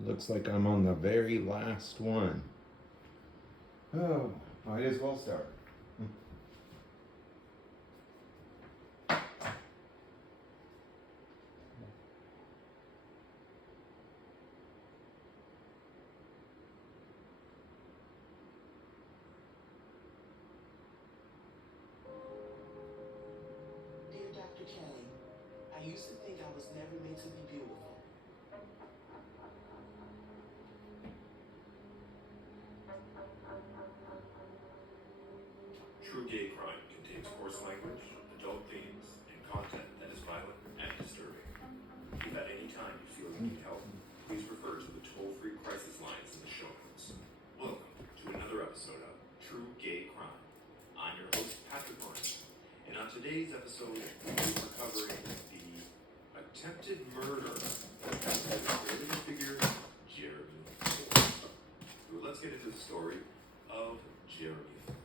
Looks like I'm on the very last one. Oh, might as well start. Dear Dr. Kelly, I used to think I was never meant to be beautiful. True gay crime contains coarse language, adult themes, and content that is violent and disturbing. If at any time you feel you need help, please refer to the toll-free crisis lines in the show notes. Welcome to another episode of True Gay Crime. I'm your host, Patrick Morris, and on today's episode, we're covering the attempted murder of the figure Jeremy Thorpe. So let's get into the story of Jeremy Thorpe.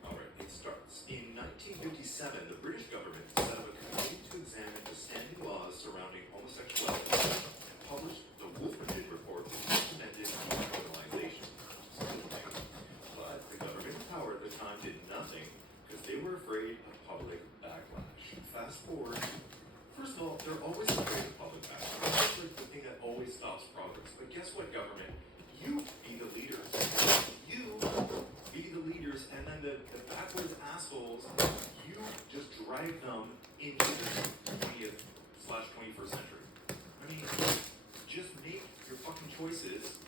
Alright, it starts. In 1957, the British government set up a committee to examine the standing laws surrounding homosexuality and published the Wolfenden Report, which recommended decriminalization. But the government in power at the time did nothing because they were afraid of public backlash. Fast forward. First of all, they're always afraid of public backlash. That's like the thing that always stops progress. But guess what, government? You be the leaders. You be the leaders, and then the backwards assholes, you just drag them into the 20th/21st century. I mean, just make your fucking choices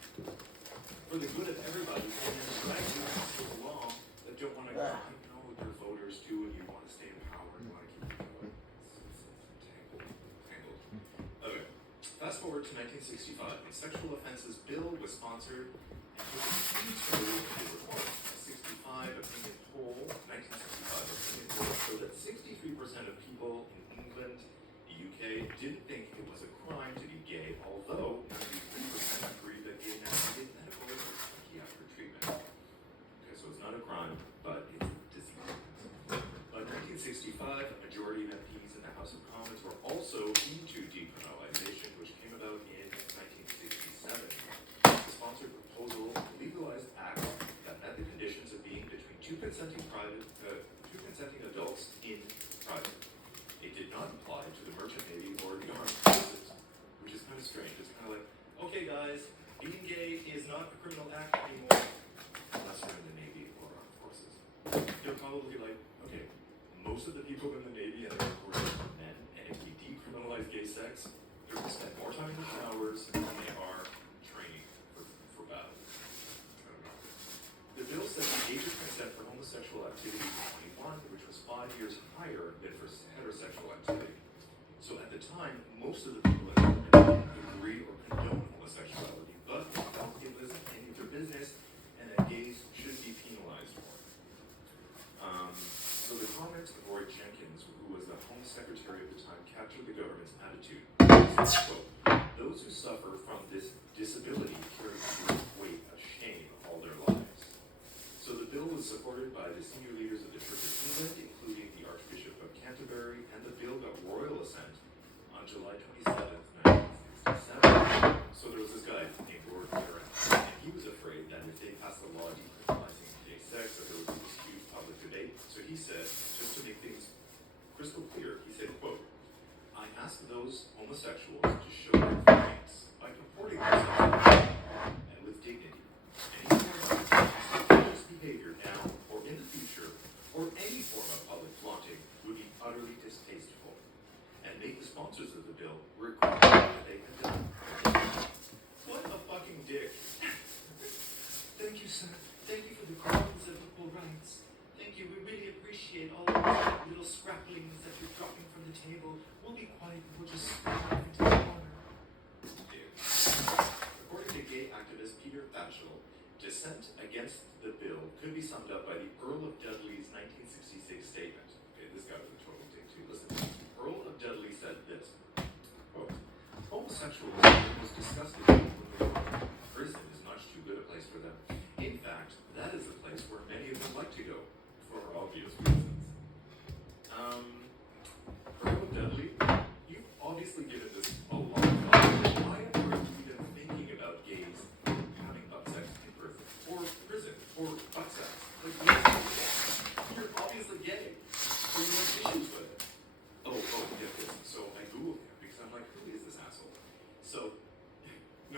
for the good of everybody, and then drag you people along that don't want to, they're voters too, and you want to stay in power, and you want to keep it going. It's tangled. Okay. Fast forward to 1965, the Sexual Offenses Bill was sponsored and took a huge story in the report. A 65 opinion poll, 1965 opinion poll, showed that 63% of people in England, the UK, didn't think it was a crime to be gay, although 93% agreed that gay men needed medical or psychiatric treatment. Okay, so it's not a crime, but it's a disease. By 1965, a majority of MPs in the House of Commons were also into decriminalization, which came about in 1967. The sponsored proposal legalized acts that met the conditions of being between two consenting adults in private. It did not apply to the merchant navy or the armed forces, which is kind of strange. It's kind of like, okay guys, being gay is not a criminal act anymore unless you're in the navy or armed forces. You're probably like, okay, most of the people in the navy and the armed forces are men, and if we decriminalize gay sex, they're going to spend more time in the showers than they are training for battle. I don't know. The bill set the age of consent for homosexual activity to 21, which was 5 years higher than for heterosexual activity. So at the time, most of the people in the government didn't agree or condone homosexuality, but felt it was any of their business and that gays should be penalized more. So the comments of Roy Jenkins, who was the Home Secretary at the time, captured the government's attitude. He said, quote, "Those who suffer from this disability carry the weight of shame all their lives." So the bill was supported by the senior leaders of the Church of England, including the Archbishop of Canterbury, and the bill got royal assent on July 27th, 1967. So there was this guy named Lord Byron, and he was afraid that if they passed a law decriminalizing gay sex, that there would be this huge public debate. So he said, just to make things crystal clear, he said, quote, "I ask those homosexuals to show their thanks by comporting themselves and with dignity. Any form of religious behavior now or in the future, or any form of public flaunting, would be utterly distasteful, and make the sponsors of the bill regret what they have done." What a fucking dick. Thank you, sir. Thank you for the cause of equal rights. Thank you. We really appreciate all of the little scraplings that you're dropping from the table. We'll be quiet. We'll just scoot off into the corner. Dude. According to gay activist Peter Batchel, dissent against the bill could be summed up by the Earl of Dudley's 1966 statement. Okay, this guy was a total dick too. Listen, Earl of Dudley said this, quote, "Homosexuals was disgusted when they were prison is much too good a place for them. In fact, that is the place where many of them like to go, for obvious reasons." Earl of Dudley, you've obviously given this a lot of thought. Why on earth do you even think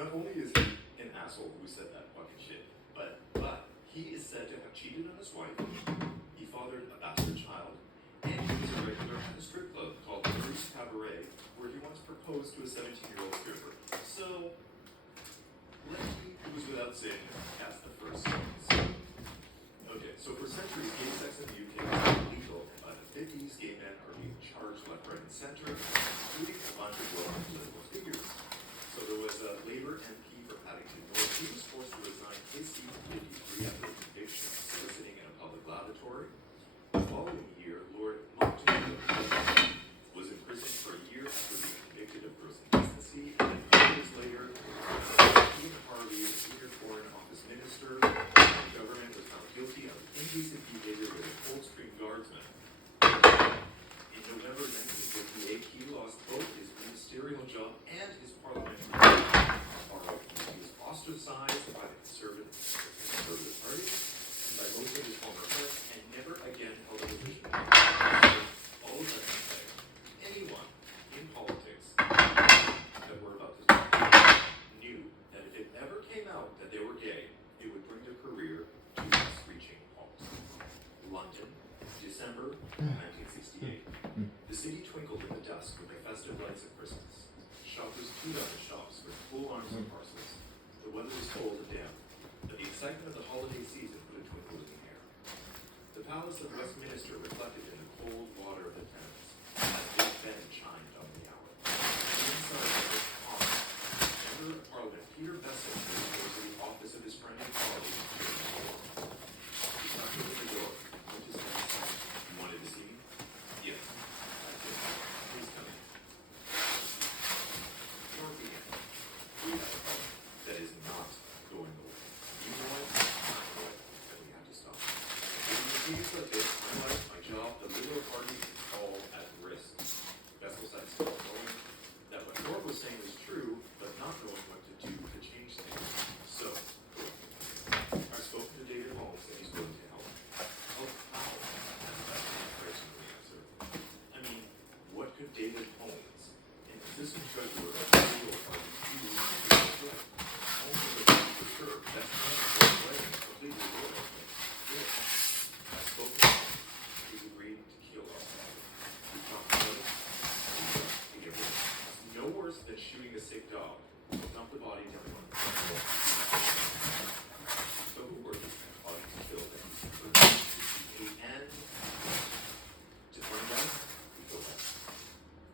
not only is he an asshole who said that fucking shit, but he is said to have cheated on his wife, he fathered a bastard child, and he was a regular at a strip club called Bruce Cabaret, where he once proposed to a 17-year-old stripper. So, Letty, who was without sin, cast the first stones. Okay, so for centuries, gay sex in the UK was illegal, and by the 50s, gay men are being charged left, right, and center, including a bunch of well-known political figures. So there was a Labour MP for Paddington North. He was forced to resign his seat in 53 after a conviction of soliciting in a public lavatory. The following year, Lord Montagu was imprisoned for a year after being convicted of gross indecency, and then 2 years later, Ian Harvey, a senior foreign office minister, the government was found guilty of indecent behavior with a Coldstream guardsman. In November 1958, he lost both his ministerial job and his parliamentary job. He was ostracized by the Conservative Party and by most of his former friends, and never again held a position. All of that to say, anyone in politics that we're about to talk about knew that if it ever came out that they were gay, it would bring their career to a screeching halt. London, December 1968. The city twinkled in the dusk with the festive lights of Christmas. Shoppers queued up at shops with full arms and parcels. The weather was cold and damp, but the excitement of the holiday season put a twinkle in the air. The Palace of Westminster reflected in the cold water of the Thames as Big Ben chimed on the hour. Inside was calm. Member of Parliament Peter Besson goes to the office of his friend and colleague. He knocked at the door. Went to stand aside. You wanted to see me? Yes. I did. Please come in. Thorpe began. We have a problem that is not going away. You know it, I know it, and we have to stop it. If we continue like this, my life, my job, the Liberal Party is all at risk. Bessel said, still knowing that what Thorpe was saying was true, but not knowing what to do to change things. So, I've spoken to David Holmes, and he's willing to help. Help how? That's the question of the answer. I mean, what could David Holmes, an assistant treasurer of the Liberal Party, do to make it right? Holmes was a for sure. That's not the way. Completely loyal. Good. I spoke to him. He's agreed to kill us. We talked about it. To get rid of it. It's no worse than shooting a sick dog. We'll dump the body down one. So who were these bodies killed at the end? To find out, we go back.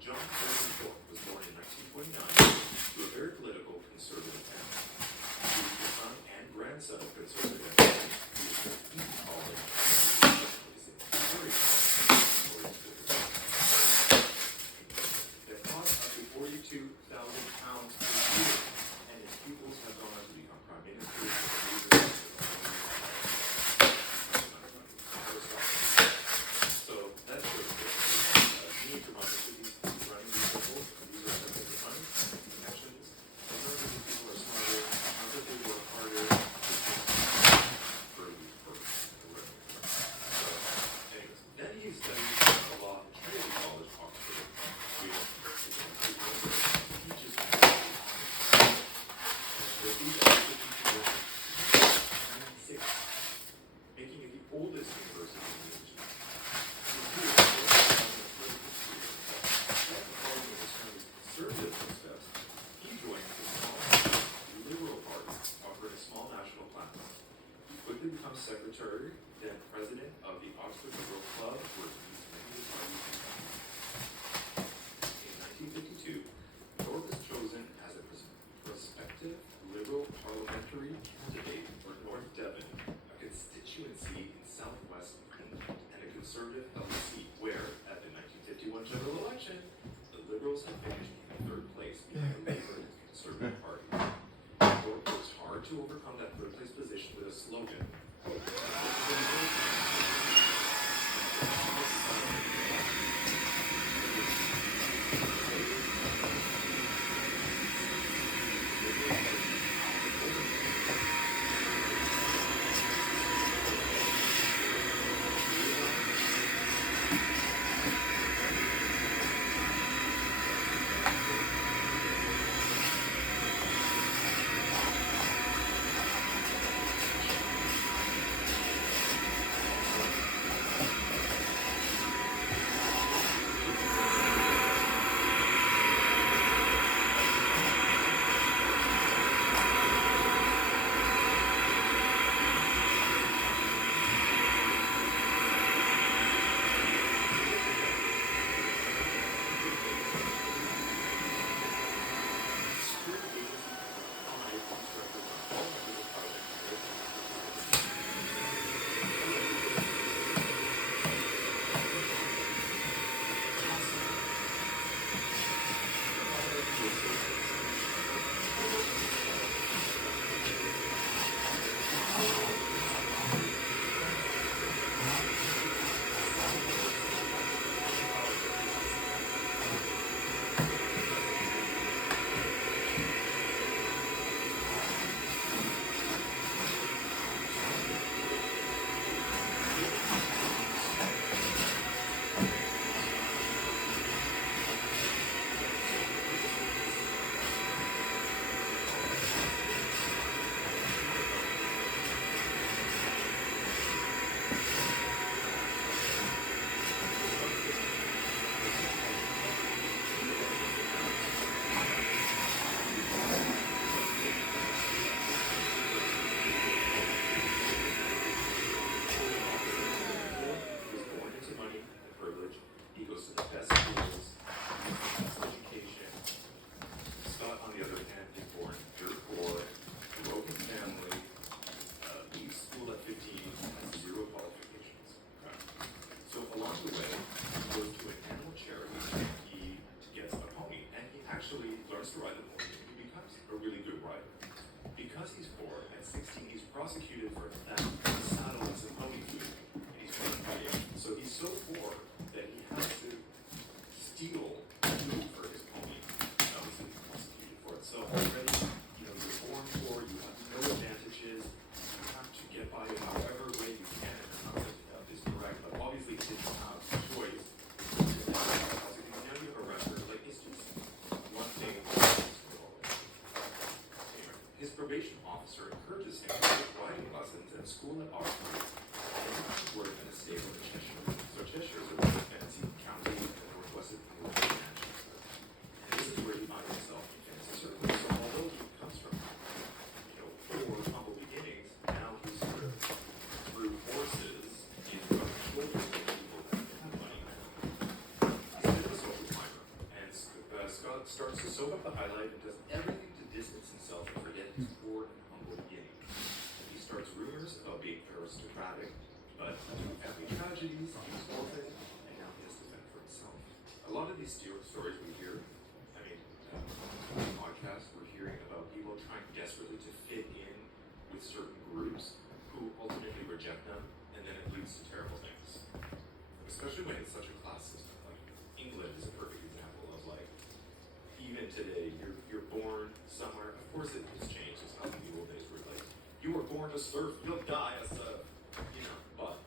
John Thorpe was born in 1929 to a very political conservative family. He was the son and grandson of conservative families. He was from Eton College. That cost up to £42,000 per year, and his pupils have gone on to become prime ministers, leaders, so that's what you need to run into these running these people, these are some of the funds, connections, and none of these people are smarter, none of they work harder, for so anyways, then he studied law at Trinity College, Oxford, which teaches making it the oldest university in the nation. Conservative footsteps, he joined the small Liberal Party, offering a small national platform. He quickly becomes secretary, then president of the Oxford Liberal Club, where he meets many of the party's in 1952, Thorpe is chosen as a prospective Liberal parliamentary candidate for North Devon, a constituency in southwest England, and a Conservative held seat where, at the 1951 general election, the Liberals had finished in third place behind the Labour and Conservative Party. Thorpe works hard to overcome that third place position with a slogan. he learns to ride the pony, he becomes a really good rider. Because he's 4, at 16 he's prosecuted for theft of a saddle and some pony food, and he's fighting. So he's so poor that he has to steal food for his pony. Obviously he's prosecuted for it. So already, you're born poor, you have no advantages, you have to get by in however way you can, and the concept is correct, but obviously he didn't have a choice. Now you have a record, like it's just one thing. His probation officer encourages him to take riding lessons at school at Oxford, and he finds work in a stable in Cheshire. So Cheshire is a really fancy county in the northwest of England and Manchester. And this is where he finds himself in fancy circles. So although he comes from, poor, humble beginnings, now he's sort of through horses in rough shoulders of people that have money. He's a bit of a social climber, and Scott starts to soak up the highlight and does everything to distance himself and forget his poor and humble beginnings. He starts rumors about being aristocratic, but family tragedies, he was orphaned, and now he has to fend for himself. A lot of these stories we hear, on the podcast, we're hearing about people trying desperately to fit in with certain groups who ultimately reject them, and then it leads to terrible things. Especially when it's such a class system. Like England is a perfect example of even today, you're born somewhere. Of course, it has changed. It's not like the old days where you were born to surf, you'll die as a, but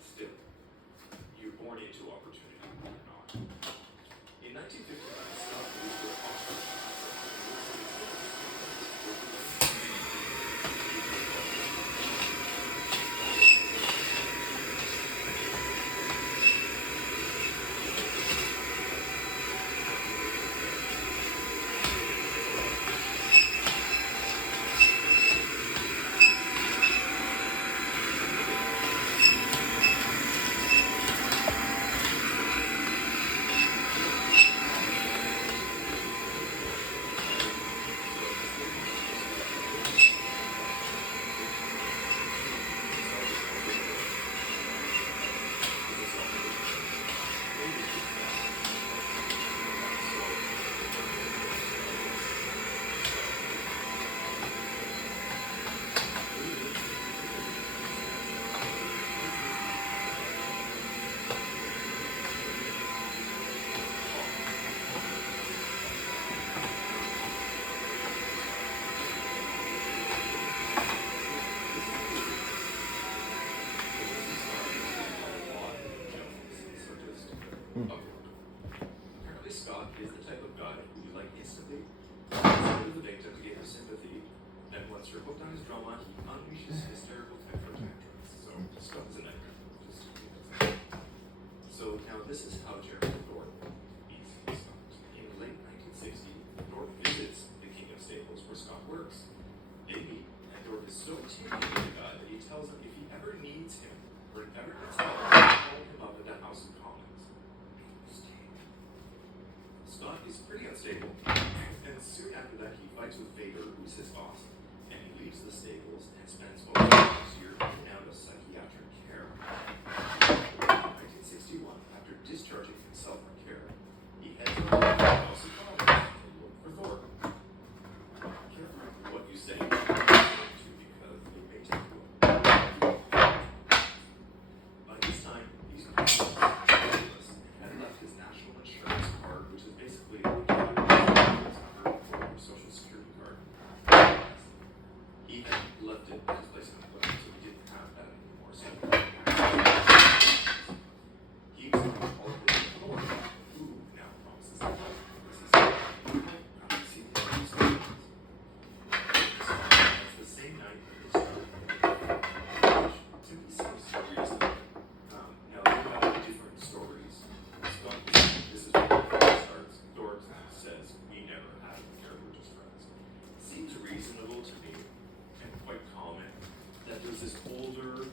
still, you're born into opportunity, or not. In 1959, Scott moved to Oxford. Apparently Scott is the type of guy who you instantly consider the victim to get your sympathy, and once you're hooked on his drama, he unleashes hysterical temper tantrums. So Scott is a nightmare. So now this is how Jeremy Thorpe meets Scott. In late 1960, Thorpe visits the King of Stables where Scott works. They meet, and Thorpe is so taken with the guy that he tells him if he ever needs him, or ever needs help, call him up at the House of Commons. Scott is pretty unstable, and soon after that he fights with Vader, who's his boss, and he leaves the stables and spends most of the next year in and out of psychiatric care. In 1961, after discharging himself from care, he heads over to the House of Commons to look for Thorpe. Careful what you say, because it may take you a By this time, he's homeless and had left his national insurance card, which is basically a social security card. He had left it at his place of employment, so he didn't have that anymore. So he was on all of this Thorpe, who now promises him help. It's the same night as simply seems serious. Now they have different stories. Scott, this is where it starts. Thorpe says, "We never had an affair, we're just friends." It seems reasonable to me, and quite common, that there's this older,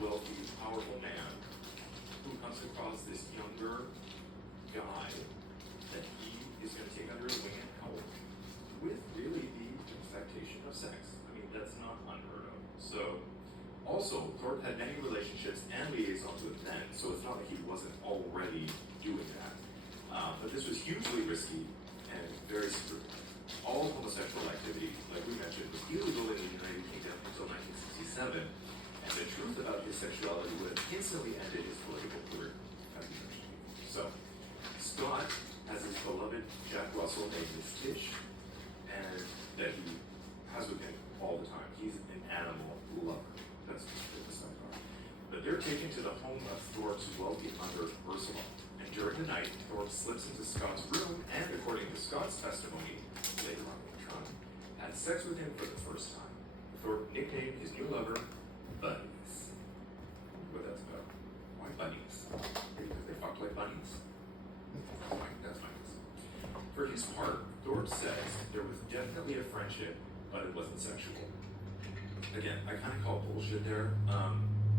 wealthy, powerful man who comes across this younger guy that he is going to take under his wing and help with really the expectation of sex. I mean, that's not unheard of. So, also, Thorpe had many relationships and liaisons with men, so it's not like he wasn't already doing that. But this was hugely risky and very strict. All homosexual activity, like we mentioned, was illegal in the United Kingdom until 1967, and the truth about his sexuality would have instantly ended his political career as a British. So, Scott has his beloved Jack Russell named Miss Tish, and that he has with him all the time. He's an animal lover. That's the sidebar. But they're taken to the home of Thorpe's wealthy mother, Ursula. And during the night, Thorpe slips into Scott's room and, according to Scott's testimony, later on in the trial, had sex with him for the first time. Thorpe nicknamed his new lover Bunnies. What that's about. Why bunnies? Because they fuck like bunnies? That's my guess. For his part, Thorpe says there was definitely a friendship, but it wasn't sexual. Again, I kind of call bullshit there,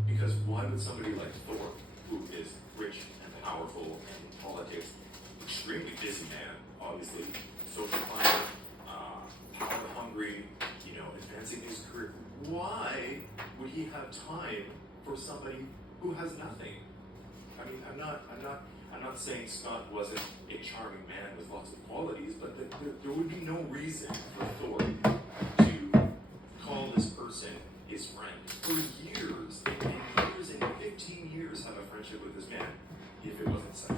because why would somebody like Thorpe, who is rich and powerful and in politics, extremely busy man, obviously, social climber, power hungry, advancing his career, why would he have time for somebody who has nothing? I mean, I'm not saying Scott wasn't a charming man with lots of qualities, but there would be no reason for Thorpe to call this person his friend for years and 15 years have a friendship with this man if it wasn't sexual.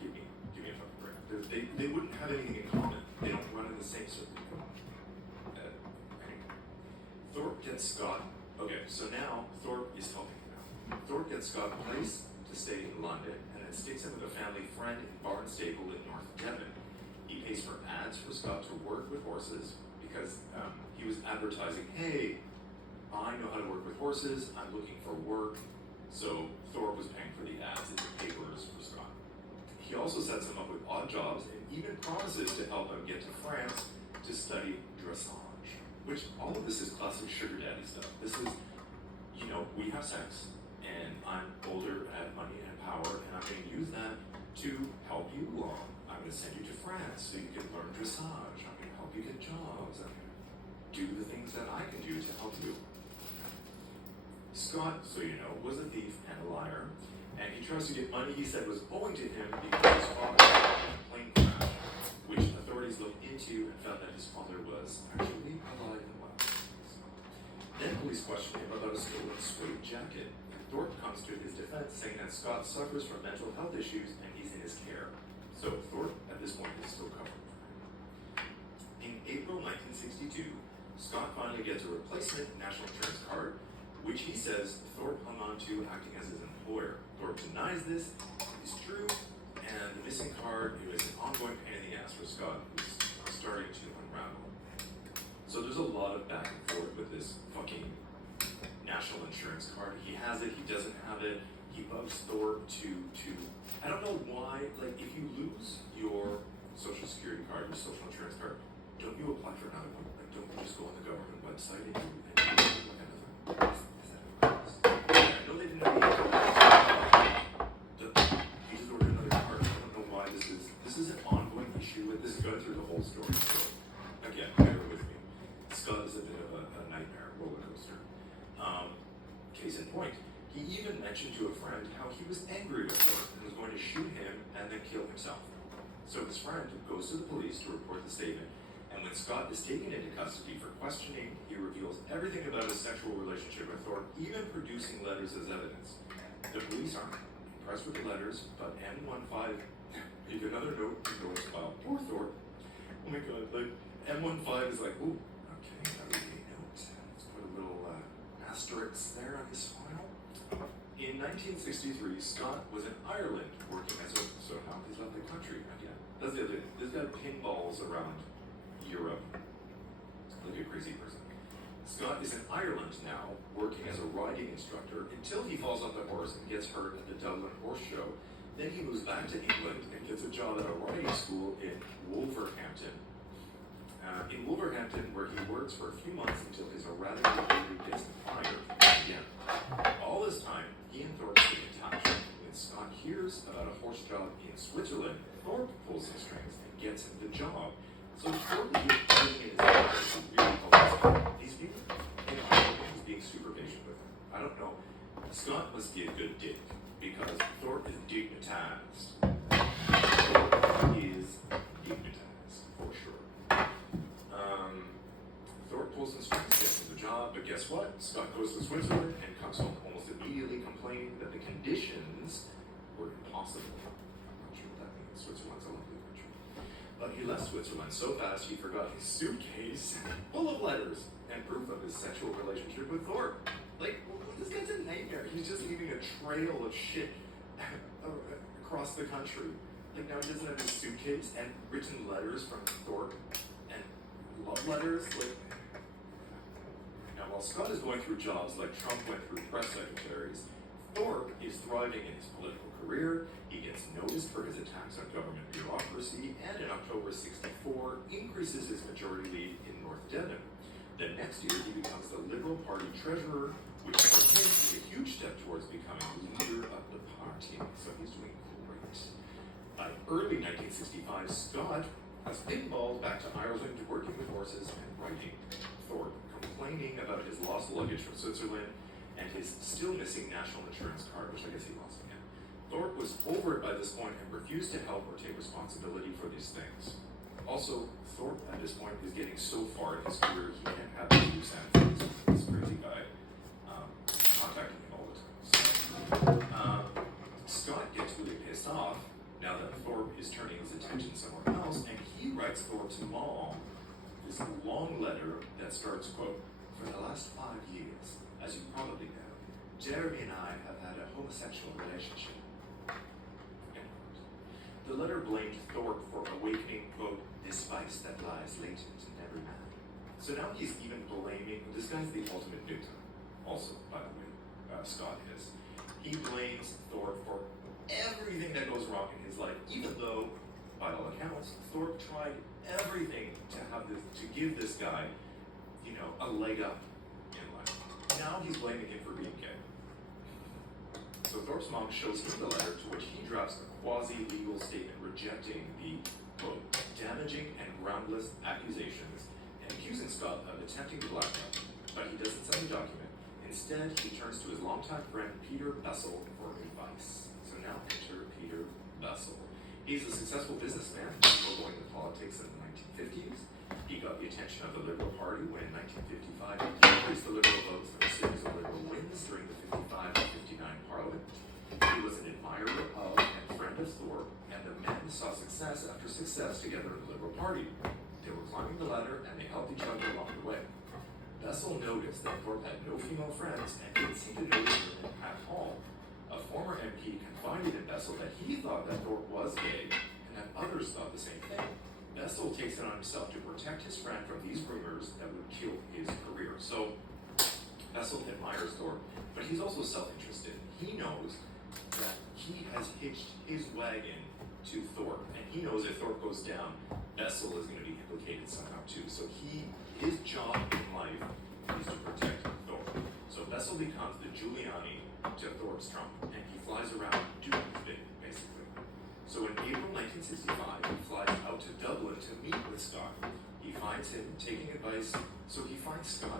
Give me a fucking break. They wouldn't have anything in common. They don't run in the same circle. Anyway. Thorpe gets Scott. Okay, so now Thorpe is helping him out. Thorpe gets Scott a place to stay in London and then sticks him with a family friend in Barnstaple in North Devon. He pays for ads for Scott to work with horses because he was advertising, hey, I know how to work with horses, I'm looking for work. So Thorpe was paying for the ads in the papers for Scott. He also sets him up with odd jobs and even promises to help him get to France to study dressage, which all of this is classic sugar daddy stuff. This is, we have sex, and I'm older, I have money and power, and I'm going to use that to help you along. I'm going to send you to France so you can learn dressage. I'm going to help you get jobs. I'm going to do the things that I can do to help you. Scott, so you know, was a thief and a liar, and he tries to get money he said was owing to him because his father had a plane crash, which authorities looked into and found that his father was actually alive and well. Then police questioned him about a stolen suede jacket, and Thorpe comes to his defense saying that Scott suffers from mental health issues and he's in his care. So Thorpe, at this point, is still covered. In April 1962, Scott finally gets a replacement national insurance card, which he says Thorpe hung on to acting as his employer. Thorpe denies this, it's true, and the missing card, it was an ongoing pain in the ass for Scott, who's starting to unravel. So there's a lot of back and forth with this fucking national insurance card. He has it, he doesn't have it, he bugs Thorpe to I don't know why, like if you lose your social security card, your social insurance card, don't you apply for another one? Like don't you just go on the government website and you like another one? I know they didn't have you just ordered another card. I don't know why this is an ongoing issue with this going through the whole story. So again, bear with me. Scott is a bit of a nightmare roller coaster. Case in point, he even mentioned to a friend how he was angry with her and was going to shoot him and then kill himself. So his friend goes to the police to report the statement, and when Scott is taken into custody for questioning, he reveals everything about his sexual relationship with Thorpe, even producing letters as evidence. The police aren't impressed with the letters, but M15 make another note in Thorpe's file. Poor Thorpe. Oh my god, like M15 is like, ooh, okay, that was a note. Let's put a little asterisk there on his file. In 1963, Scott was in Ireland working as a, so now he's left the country again. That's the other thing. This guy pinballs around Europe like a crazy person. Scott is in Ireland now, working as a riding instructor until he falls off the horse and gets hurt at the Dublin Horse Show. Then he moves back to England and gets a job at a riding school in Wolverhampton. In Wolverhampton, where he works for a few months until his erratic behavior gets fired again. All this time, he and Thorpe stay in touch. When Scott hears about a horse job in Switzerland, Thorpe pulls his strings and gets him the job. So Thorpe is getting in his head to really help these people. And he's being super patient with him. I don't know. Scott must be a good dick because Thorpe is dignitized. Thorpe is dignitized for sure. some strings, gets him the job, but guess what? Scott goes to Switzerland and comes home almost immediately complaining that the conditions were impossible. I'm not sure what that means. Switzerland's a lovely country. But he left Switzerland so fast he forgot his suitcase full of letters and proof of his sexual relationship with Thorpe. Like, this guy's a nightmare. He's just leaving a trail of shit across the country. Like, now he doesn't have his suitcase and written letters from Thorpe and love letters. Like, now while Scott is going through jobs like Trump went through press secretaries, Thorpe is thriving in his political career. He gets noticed for his attacks on government bureaucracy, and in October '64 increases his majority lead in North Devon. The next year he becomes the Liberal Party treasurer, which for him is a huge step towards becoming leader of the party. So he's doing great. By early 1965, Scott has pinballed back to Ireland, working with horses and writing. Thorpe complaining about his lost luggage from Switzerland and his still missing national insurance card, which I guess he lost again. Thorpe was over it by this point and refused to help or take responsibility for these things. Also, Thorpe at this point is getting so far in his career he can't have any loose ends with this crazy guy contacting him all the time. So, Scott gets really pissed off now that Thorpe is turning his attention somewhere else, and he writes Thorpe's mom this long letter that starts, quote, "For the last 5 years, as you probably know, Jeremy and I have had a homosexual relationship." The letter blamed Thorpe for awakening, quote, "this vice that lies latent in every man." So now he's even blaming, this guy's the ultimate victim, also, by the way, Scott is. He blames Thorpe for everything that goes wrong in his life, even though, by all accounts, Thorpe tried everything to give this guy, you know, a leg up in life. Now he's blaming him for being gay. So Thorpe's mom shows him the letter, to which he drafts a quasi-legal statement rejecting the, quote, "damaging and groundless accusations and accusing Scott of attempting to blackmail him." But he doesn't sign the document. Instead, he turns to his longtime friend Peter Bessel for advice. So now enter Peter Bessel. He's a successful businessman before going into politics in the 1950s. He got the attention of the Liberal Party when in 1955 he increased the Liberal votes for a series of Liberal wins during the 55 and 59 Parliament. He was an admirer of and friend of Thorpe, and the men saw success after success together in the Liberal Party. They were climbing the ladder and they helped each other along the way. Bessel noticed that Thorpe had no female friends and didn't seem to notice women at all. A former MP confided in Bessel that he thought that Thorpe was gay and that others thought the same thing. Bessel takes it on himself to protect his friend from these rumors that would kill his career. So Bessel admires Thorpe, but he's also self-interested. He knows that he has hitched his wagon to Thorpe, and he knows if Thorpe goes down, Bessel is going to be implicated somehow too. So his job in life is to protect Thorpe. So Bessel becomes the Giuliani to Thorpe's Trump, and he flies around doing his bit, basically. So in April 1965, he flies out to Dublin to meet with Scott. He finds Scott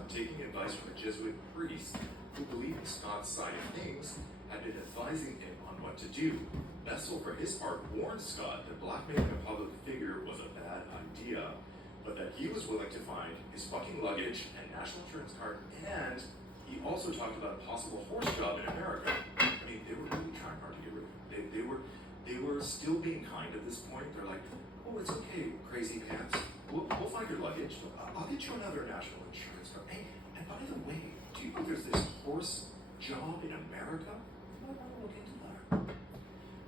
taking advice from a Jesuit priest who, believing Scott's side of things, had been advising him on what to do. Bessel, for his part, warned Scott that blackmailing a public figure was a bad idea, but that he was willing to find his fucking luggage and national insurance card, and he also talked about a possible horse job in America. I mean, they were really trying hard to get rid of him. They were still being kind at this point. They're like, "Oh, it's okay, crazy pants. We'll find your luggage. I'll get you another national insurance card. Hey, and by the way, do you know there's this horse job in America? You might want to look into that."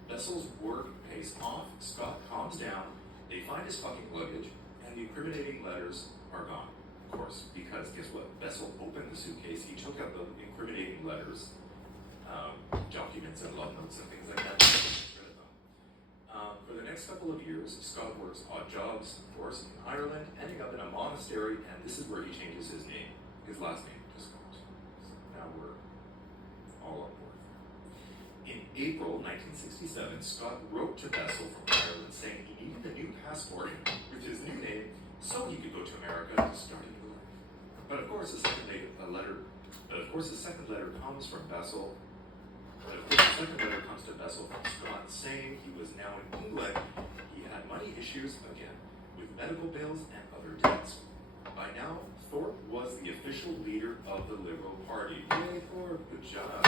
Bessel's work pays off. Scott calms down. They find his fucking luggage, and the incriminating letters are gone. Of course, because guess what? Bessel opened the suitcase. He took out the incriminating letters, documents and love notes and things like that. Shredded them. For the next couple of years, Scott works odd jobs, of course, in Ireland, ending up in a monastery, and this is where he changes his name, his last name to Scott. So now we're all on board. In April 1967, Scott wrote to Bessel from Ireland saying he needed a new passport with his new name so he could go to America to start a new life. But of course, the second letter comes from Bessel. From Scott saying he was now in England. He had money issues again with medical bills and other debts. By By now, Thorpe was the official leader of the Liberal Party. Yay, Thorpe, good job.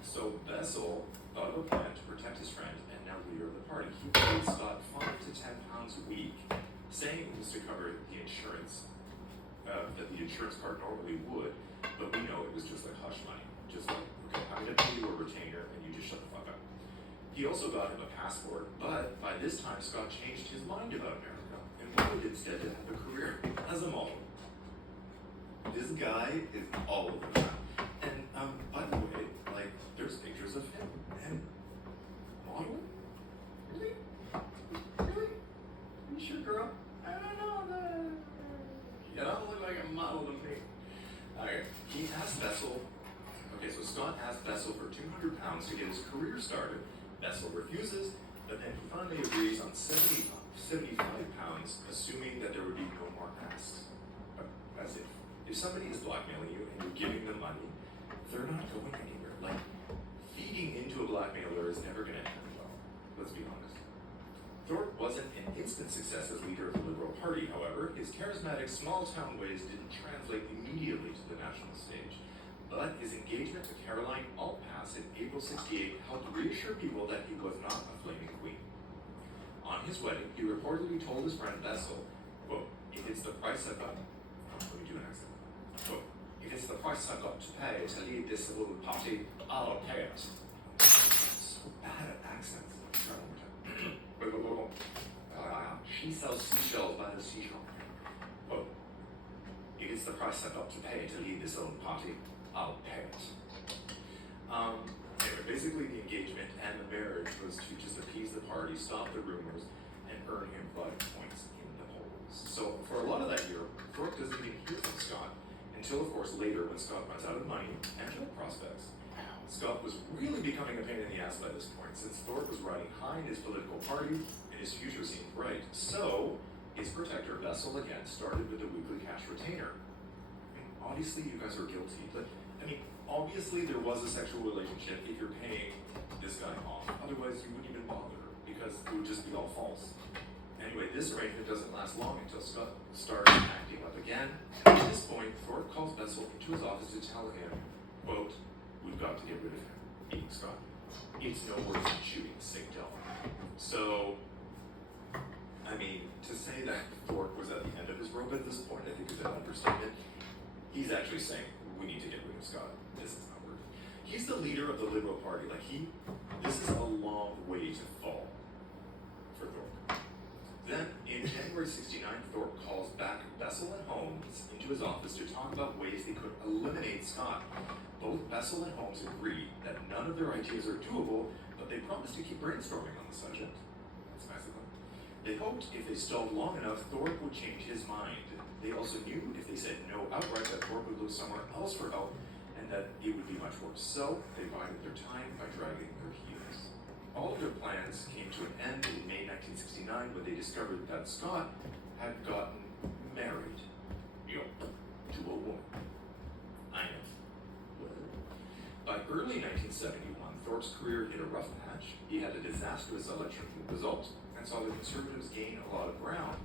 So Bessel thought of a plan to protect his friend and now leader of the party. He paid Scott £5 to £10 a week, saying it was to cover the insurance, that the insurance part normally would, but we know it was just like hush money. Just like, okay, I'm going to pay you a retainer and you just shut the fuck up. He also got him a passport, but by this time Scott changed his mind about America and wanted instead to have a career as a model. This guy is all over that. And by the way, like, there's pictures of him and modeling? Really? Really? Are you sure, girl? I don't know. You don't look like a model to me. Alright, he asked Bessel. Okay, so Scott asked Bessel for £200 to get his career started. Bessel refuses, but then he finally agrees on £75, assuming that there would be no more asks. As if somebody is blackmailing you and you're giving them money, they're not going anywhere. Like, feeding into a blackmailer is never going to end well. Let's be honest. Thorpe wasn't an instant success as leader of the Liberal Party, however. His charismatic small-town ways didn't translate immediately to the national stage. But his engagement with Caroline Altpass in April '68 helped reassure people that he was not a flaming queen. On his wedding, he reportedly told his friend Bessel, quote, "If it's the price I've got," let me do an accent, quote, "if it's the price I've got to pay to lead this little party, I'll pay it." So bad at accents. Try one more time. She sells seashells by the seashore. Quote, "If it's the price I've got to pay to lead this little party, I'll pay it." Anyway, basically the engagement and the marriage was to just appease the party, stop the rumors, and earn him 5 points in the polls. So for a lot of that year, Thorpe doesn't even hear from Scott until, of course, later when Scott runs out of money and job prospects. Scott was really becoming a pain in the ass by this point, since Thorpe was riding high in his political party and his future seemed bright. So his protector, Bessel, again, started with the weekly cash retainer. I mean, obviously you guys are guilty, but obviously there was a sexual relationship if you're paying this guy off. Otherwise you wouldn't even bother, because it would just be all false. Anyway, this arrangement doesn't last long until Scott starts acting up again. At this point, Thorpe calls Bessel into his office to tell him, quote, "We've got to get rid of him," meaning Scott. "It's no worse than shooting a sick dog." So, to say that Thorpe was at the end of his rope at this point, I think is an understatement. He's actually saying, we need to get rid of Scott. This is not working. He's the leader of the Liberal Party. This is a long way to fall for Thorpe. Then, in January '69, Thorpe calls back Bessel and Holmes into his office to talk about ways they could eliminate Scott. Both Bessel and Holmes agree that none of their ideas are doable, but they promise to keep brainstorming on the subject. That's nice of them. They hoped if they stalled long enough, Thorpe would change his mind. They also knew if they said no outright that Thorpe would look somewhere else for help and that it would be much worse. So they bided their time by dragging their heels. All of their plans came to an end in May 1969 when they discovered that Scott had gotten married. To a woman. I know. By early 1971, Thorpe's career hit a rough patch. He had a disastrous election result and saw the Conservatives gain a lot of ground.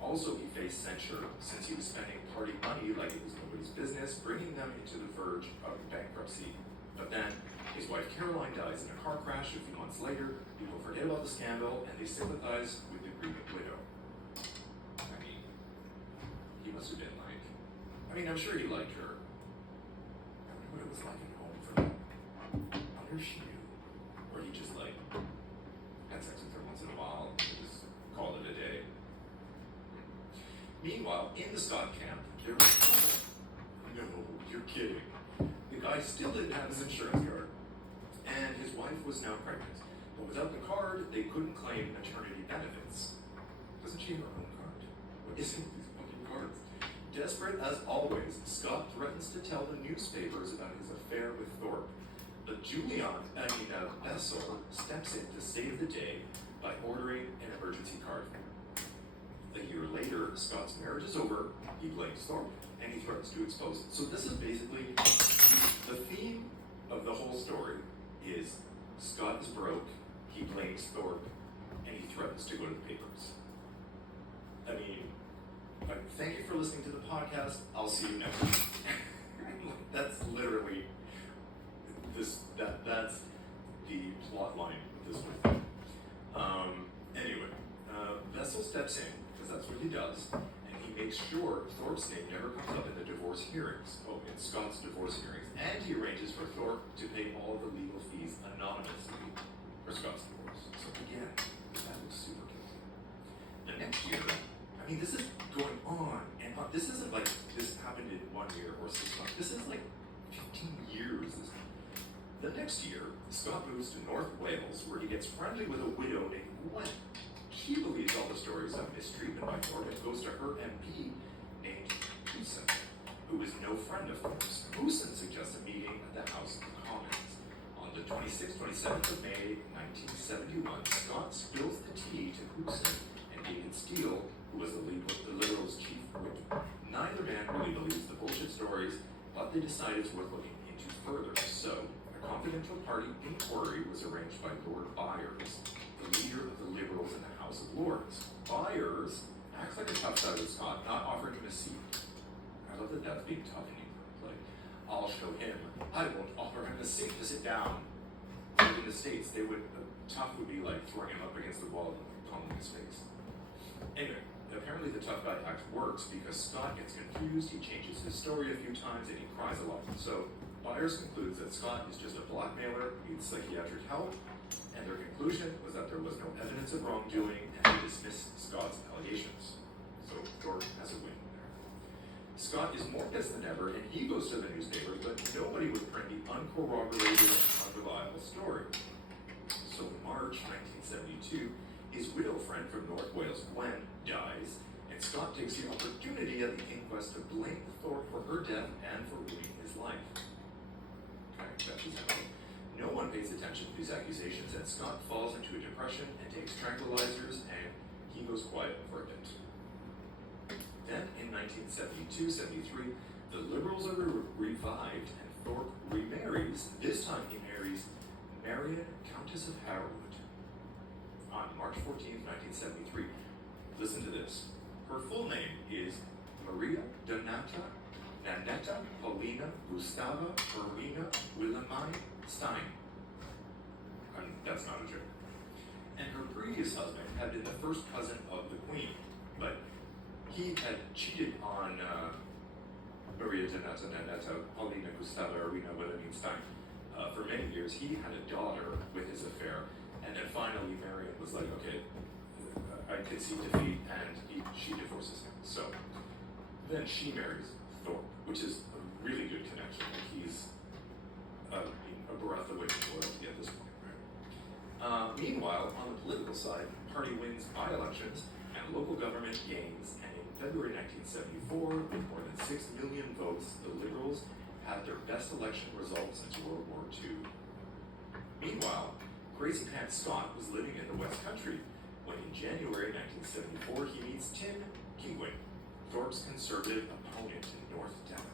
Also, he faced censure since he was spending party money like it was nobody's business, bringing them into the verge of bankruptcy. But then, his wife Caroline dies in a car crash a few months later. People forget about the scandal and they sympathize with the grieving widow. He must have been I'm sure he liked her. I wonder what it was like at home for them. I wonder if she knew. Or he just had sex with her once in a while and just called it a day. Meanwhile, in the Scott camp, there was trouble. No, you're kidding. The guy still didn't have his insurance card. And his wife was now pregnant. But without the card, they couldn't claim maternity benefits. Doesn't she have her own card? What is it with these fucking cards? Desperate as always, Scott threatens to tell the newspapers about his affair with Thorpe. But Bessel steps in to save the day by ordering an emergency card. A year later, Scott's marriage is over, he blames Thorpe, and he threatens to expose it. So this is basically, the theme of the whole story is Scott is broke, he blames Thorpe, and he threatens to go to the papers. But thank you for listening to the podcast. I'll see you next week. That's literally that's the plot line of this movie. Anyway, Vessel steps in, because that's what he does, and he makes sure Thorpe's name never comes up in the divorce hearings. Oh, in Scott's divorce hearings. And he arranges for Thorpe to pay all of the legal fees anonymously for Scott's divorce. So again, that was super cool. The next year, I mean, this is going on and on. This isn't like this happened in 1 year or 6 months. This is like 15 years. The next year, Scott moves to North Wales, where he gets friendly with a widow named Gwen. She believes all the stories of mistreatment by Thorpe and goes to her MP named Hewson, who is no friend of Thorpe's. Hewson suggests a meeting at the House of Commons. On the 26th, 27th of May, 1971, Scott spills the tea to Hewson and David Steele, who was the Liberals' chief whip. Neither man really believes the bullshit stories, but they decide it's worth looking into further. So, a confidential party inquiry was arranged by Lord Byers, the leader of the Liberals in the House of Lords. Byers acts like a tough side of Scott, not offering him a seat. I love that that's being tough in England. Like, I'll show him. I won't offer him a seat to sit down. Like in the States, tough would be like throwing him up against the wall and pummeling his face. Anyway, apparently the tough guy act works because Scott gets confused, he changes his story a few times, and he cries a lot. So, Byers concludes that Scott is just a blackmailer who needs psychiatric help, and their conclusion was that there was no evidence of wrongdoing, and they dismissed Scott's allegations. So, Thorpe has a win there. Scott is more pissed than ever, and he goes to the newspaper, but nobody would print the uncorroborated and unreliable story. So, in March 1972, his widow friend from North Wales, Gwen, dies, and Scott takes the opportunity at the inquest to blame Thorpe for her death and for ruining his life. No one pays attention to these accusations, and Scott falls into a depression and takes tranquilizers, and he goes quiet for a bit. Then, in 1972-73, the Liberals are revived, and Thorpe remarries. This time he marries Marion, Countess of Harewood, on March 14, 1973. Listen to this. Her full name is Maria Donata Nanetta Paulina Gustava Erwina Wilhelmine Stein. And that's not a joke. And her previous husband had been the first cousin of the Queen, but he had cheated on Maria Donata Nanetta Paulina Gustava Erwina Wilhelmine Stein. For many years, he had a daughter with his affair, and then finally Marion was like, okay, I concede defeat, and she divorces him. So then she marries Thorpe, which is a really good connection. Like he's a breath away from loyalty at this point, right? Meanwhile, on the political side, the party wins by-elections and local government gains, and in February 1974, with more than 6 million votes, the Liberals had their best election results since World War II. Meanwhile, Crazy Pants Scott was living in the West Country when in January 1974 he meets Tim Keigwin, Thorpe's conservative opponent in North Devon.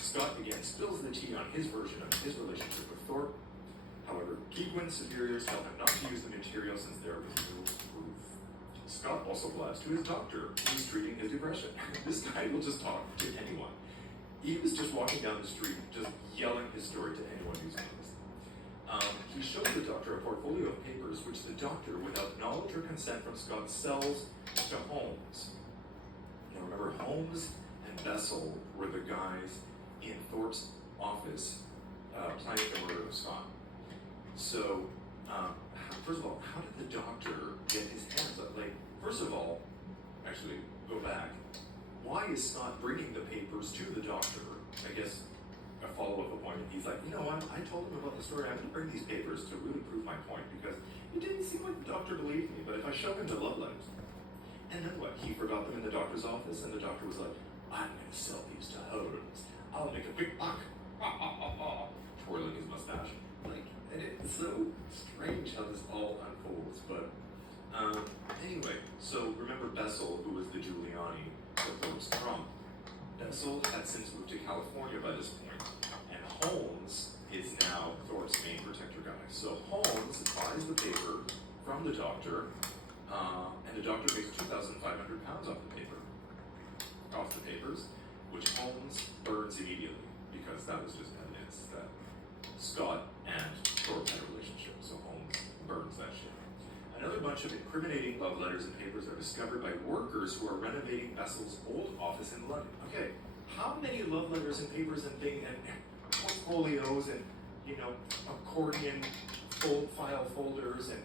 Scott again spills the tea on his version of his relationship with Thorpe. However, Keigwin's superiors tell him not to use the material since there was no proof. Scott also blasts to his doctor, who's treating his depression. This guy will just talk to anyone. He was just walking down the street, just yelling his story to anyone who's noticed. He shows the doctor a portfolio of papers, which the doctor, without knowledge or consent from Scott, sells to Holmes. Now remember, Holmes and Bessel were the guys in Thorpe's office planning the murder of Scott. So, first of all, how did the doctor get his hands up? Like, first of all, actually, go back. Why is Scott bringing the papers to the doctor? I guess a follow-up appointment. He's like, you know what? I told him about the story. I'm going to bring these papers to really prove my point because it didn't seem like the doctor believed me. But if I show him the love letters, and then what? He forgot them in the doctor's office, and the doctor was like, I'm going to sell these to Holmes. I'll make a big buck. Twirling his mustache. Like, and it's so strange how this all unfolds. But anyway, so remember Bessel, who was the Giuliani of Thorpe's Trump. Bessel had since moved to California by this point, and Holmes is now Thorpe's main protector guy. So Holmes buys the paper from the doctor, and the doctor makes £2,500 off the paper. off the papers, which Holmes burns immediately because that was just evidence that Scott and Thorpe had a relationship. So Holmes burns that shit. Another bunch of incriminating love letters and papers are discovered by workers who are renovating Bessel's old office in London. Okay, how many love letters and papers and things and portfolios and, you know, accordion file folders and,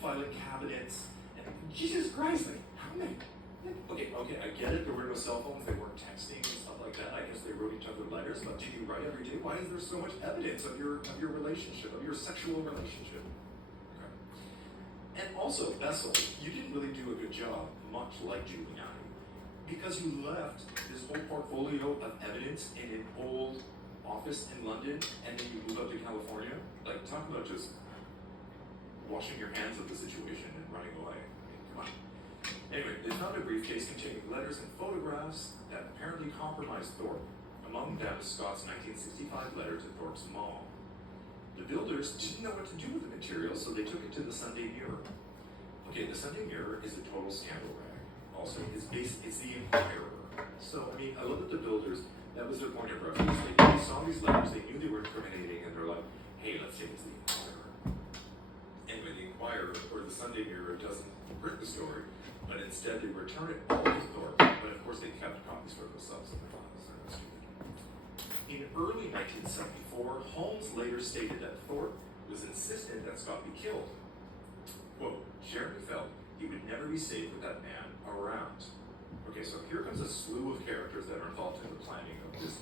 filing cabinets and Jesus Christ, like, how many? Okay, I get it, there were no cell phones, they weren't texting and stuff like that. I guess they wrote each other letters, but did you write every day? Why is there so much evidence of your relationship, of your sexual relationship? Okay. And also, Bessel, you didn't really do a good job, much like Giuliani, because you left this whole portfolio of evidence in an old office in London, and then you moved up to California. Like, talk about just washing your hands of the situation and running away. Come on. Anyway, they found a briefcase containing letters and photographs that apparently compromised Thorpe. Among them, Scott's 1965 letter to Thorpe's mom. The builders didn't know what to do with the material, so they took it to the Sunday Mirror. Okay, the Sunday Mirror is a total scandal rag. Also, it's the Inquirer. So, I love that the builders, that was their point of reference. They saw these letters, they knew they were incriminating, and they're like, hey, let's take it to the Inquirer. Anyway, the Inquirer, or the Sunday Mirror, doesn't print the story, but instead they return it all to Thorpe. But of course, they kept copies for themselves in their files. In early 1974, Holmes later stated that Thorpe was insistent that Scott be killed. Quote, Jeremy felt he would never be safe with that man around. Okay, so here comes a slew of characters that are involved in the planning of this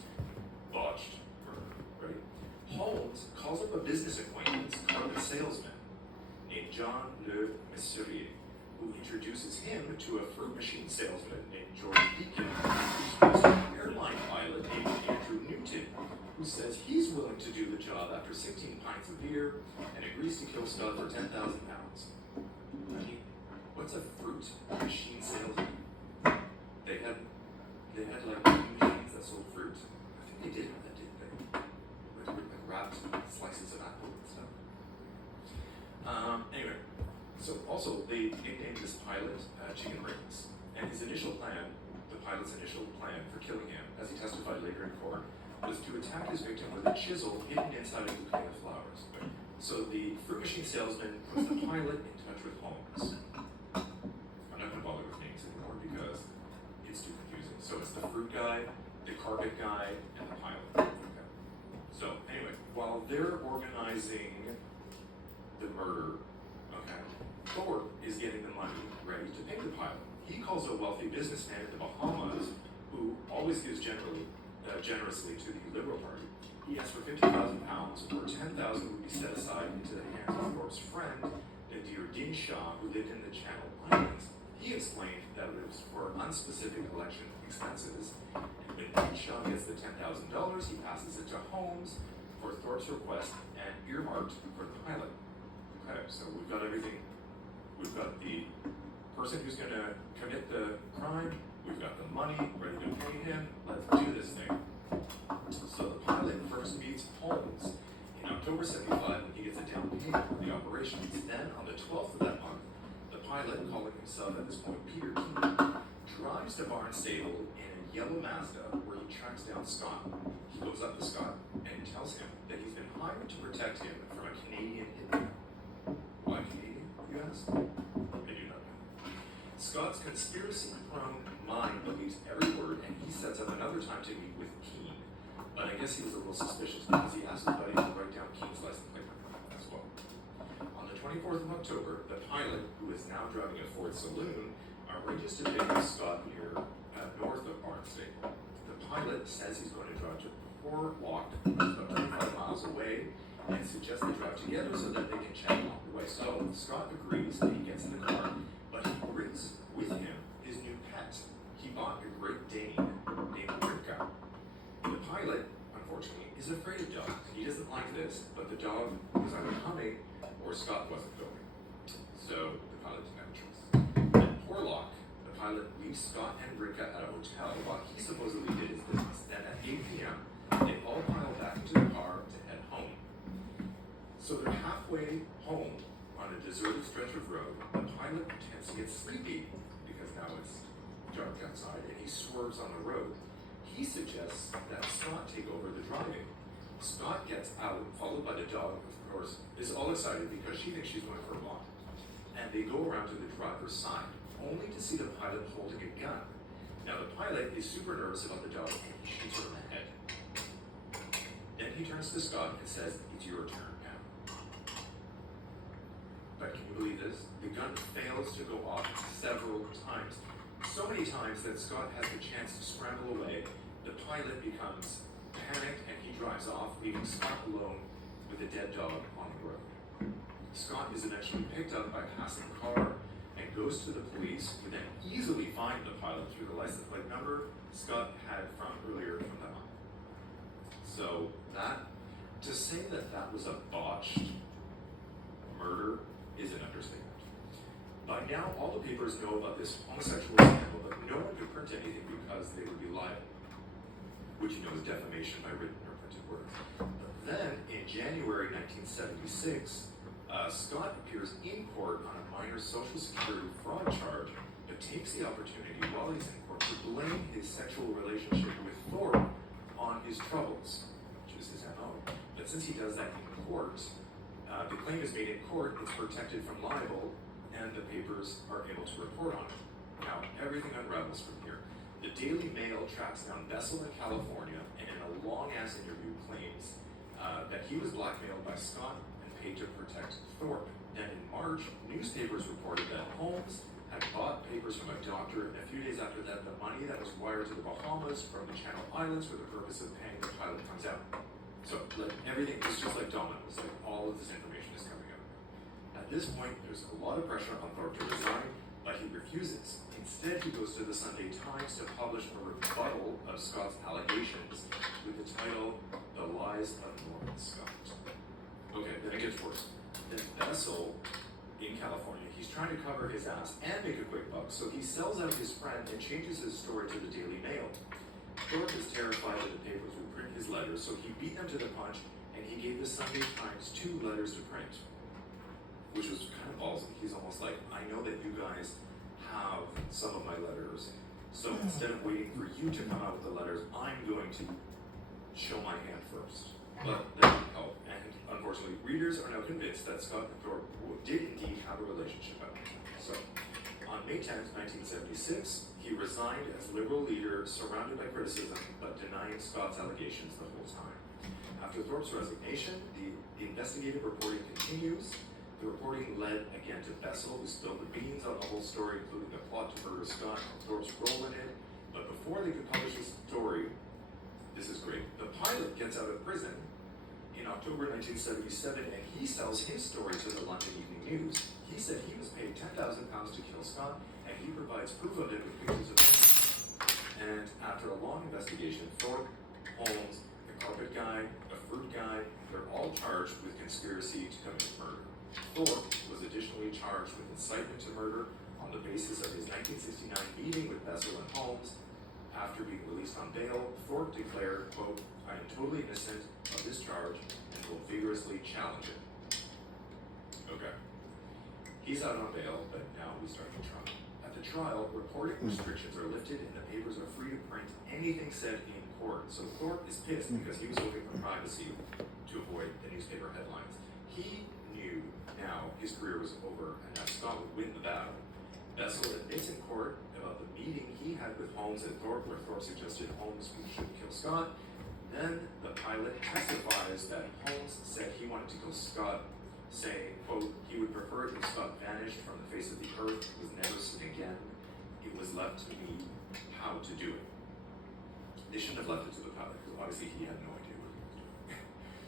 botched murder, right? Holmes calls up a business acquaintance, carpet salesman, named John Le Mesurier, who introduces him to a fruit machine salesman named George Beacon, who's an airline pilot named Andrew Newton, who says he's willing to do the job after 16 pints of beer and agrees to kill Scott for £10,000. What's a fruit machine salesman? They had like machines that sold fruit. I think they did have that, didn't they? Like wrapped slices of apple and stuff. Anyway, so also they nicknamed this pilot Chicken Rings, and his initial plan, the pilot's initial plan for killing him, as he testified later in court, was to attack his victim with a chisel hidden inside a bouquet of flowers. So the fruit machine salesman puts the pilot in touch with Holmes. I'm not going to bother with names anymore because it's too confusing. So it's the fruit guy, the carpet guy, and the pilot. Okay. So anyway, while they're organizing the murder, okay, Thorpe is getting the money ready to pay the pilot. He calls a wealthy businessman in the Bahamas who always gives generously to the Liberal Party. He asked for £50,000, or $10,000 would be set aside into the hands of Thorpe's friend, Nadir Din Shah, who lived in the Channel Islands. He explained that it was for unspecific election expenses. And when Din Shah gets the $10,000, he passes it to Holmes for Thorpe's request and earmarked for the pilot. Okay, so we've got everything. We've got the person who's going to commit the crime. We've got the money ready to pay him. Let's do this thing. So the pilot first meets Holmes in October 75 when he gets a down payment for the operations. Then on the 12th of that month, the pilot, calling himself at this point Peter Keenan, drives to Barnstable in a yellow Mazda where he tracks down Scott. He goes up to Scott and tells him that he's been hired to protect him from a Canadian hitman. Why Canadian, you ask? I do not know. Scott's conspiracy-prone mind believes every word, and he sets up another time to meet with Keene. But I guess he was a little suspicious because he asked his buddy to write down Keene's license plate as well. On the 24th of October, the pilot, who is now driving a Ford Saloon, arranges to pick up Scott near north of Barnstable. The pilot says he's going to drive to Portlock, about 25 miles away, and suggests they drive together so that they can chat along the way. So Scott agrees that he gets in the car, but he brings with him his new pet. He bought a Great Dane named Rivka. The pilot, unfortunately, is afraid of dogs. He doesn't like this, but the dog was either coming or Scott wasn't going. So the pilot didn't have a choice. At Portlock, the pilot leaves Scott and Rivka at a hotel while he supposedly did his business. Then at 8 p.m., they all pile back into the car to head home. So they're halfway home on a deserted stretch of road. The pilot pretends to get sleepy because now it's dark outside and he swerves on the road. He suggests that Scott take over the driving. Scott gets out, followed by the dog, of course, is all excited because she thinks she's going for a walk. And they go around to the driver's side, only to see the pilot holding a gun. Now the pilot is super nervous about the dog and he shoots her in the head. Then he turns to Scott and says, "It's your turn now." But can you believe this? The gun fails to go off several times. So many times that Scott has the chance to scramble away. The pilot becomes panicked and he drives off, leaving Scott alone with a dead dog on the road. Scott is eventually picked up by a passing car and goes to the police, who then easily find the pilot through the license plate number Scott had from earlier from the month. So that, to say that that was a botched murder is an understatement. By now, all the papers know about this homosexual scandal, but no one could print anything because they would be liable, which you know is defamation by written or printed words. But then, in January 1976, Scott appears in court on a minor Social Security fraud charge, but takes the opportunity while he's in court to blame his sexual relationship with Thorpe on his troubles, which was his MO. But since he does that in court, the claim is made in court, it's protected from libel, and the papers are able to report on it. Now, everything unravels from here. The Daily Mail tracks down Bessel in California, and in a long-ass interview claims that he was blackmailed by Scott and paid to protect Thorpe. Then in March, newspapers reported that Holmes had bought papers from a doctor, and a few days after that, the money that was wired to the Bahamas from the Channel Islands for the purpose of paying the pilot comes out. So everything is just like dominoes, like all of this information is coming out. At this point, there's a lot of pressure on Thorpe to resign, but he refuses. Instead, he goes to the Sunday Times to publish a rebuttal of Scott's allegations with the title, "The Lies of Norman Scott." Okay, then it gets worse. Then Bessel, in California, he's trying to cover his ass and make a quick buck, so he sells out his friend and changes his story to the Daily Mail. Thorpe is terrified that the papers will print his letters, so he beat them to the punch, and he gave the Sunday Times 2 letters to print, which was kind of ballsy. He's almost like, I know that you guys have some of my letters, so instead of waiting for you to come out with the letters, I'm going to show my hand first. But that didn't help, and unfortunately, readers are now convinced that Scott and Thorpe did indeed have a relationship at one time. So, on May 10th, 1976, he resigned as Liberal leader, surrounded by criticism, but denying Scott's allegations the whole time. After Thorpe's resignation, the investigative reporting continues. The reporting led again to Bessel, who spilled the beans on the whole story, including the plot to murder Scott and Thorpe's role in it. But before they could publish the story, this is great, the pilot gets out of prison in October 1977, and he sells his story to the London Evening News. He said he was paid £10,000 to kill Scott, and he provides proof of it with pictures of him. And after a long investigation, Thorpe, Holmes, the carpet guy, the fruit guy, they're all charged with conspiracy to commit murder. Thorpe was additionally charged with incitement to murder on the basis of his 1969 meeting with Bessel and Holmes. After being released on bail, Thorpe declared, quote, "I am totally innocent of this charge and will vigorously challenge it." Okay. He's out on bail, but now we start the trial. At the trial, reporting restrictions are lifted and the papers are free to print anything said in court. So Thorpe is pissed because he was hoping for privacy to avoid the newspaper headlines. He knew now his career was over and that Scott would win the battle. Bessel admits in court about the meeting he had with Holmes and Thorpe, where Thorpe suggested Holmes should kill Scott. Then the pilot testifies that Holmes said he wanted to kill Scott, saying, quote, "He would prefer it if Scott vanished from the face of the earth, was never seen again. It was left to me how to do it." They shouldn't have left it to the pilot, because obviously he had no idea what he was doing.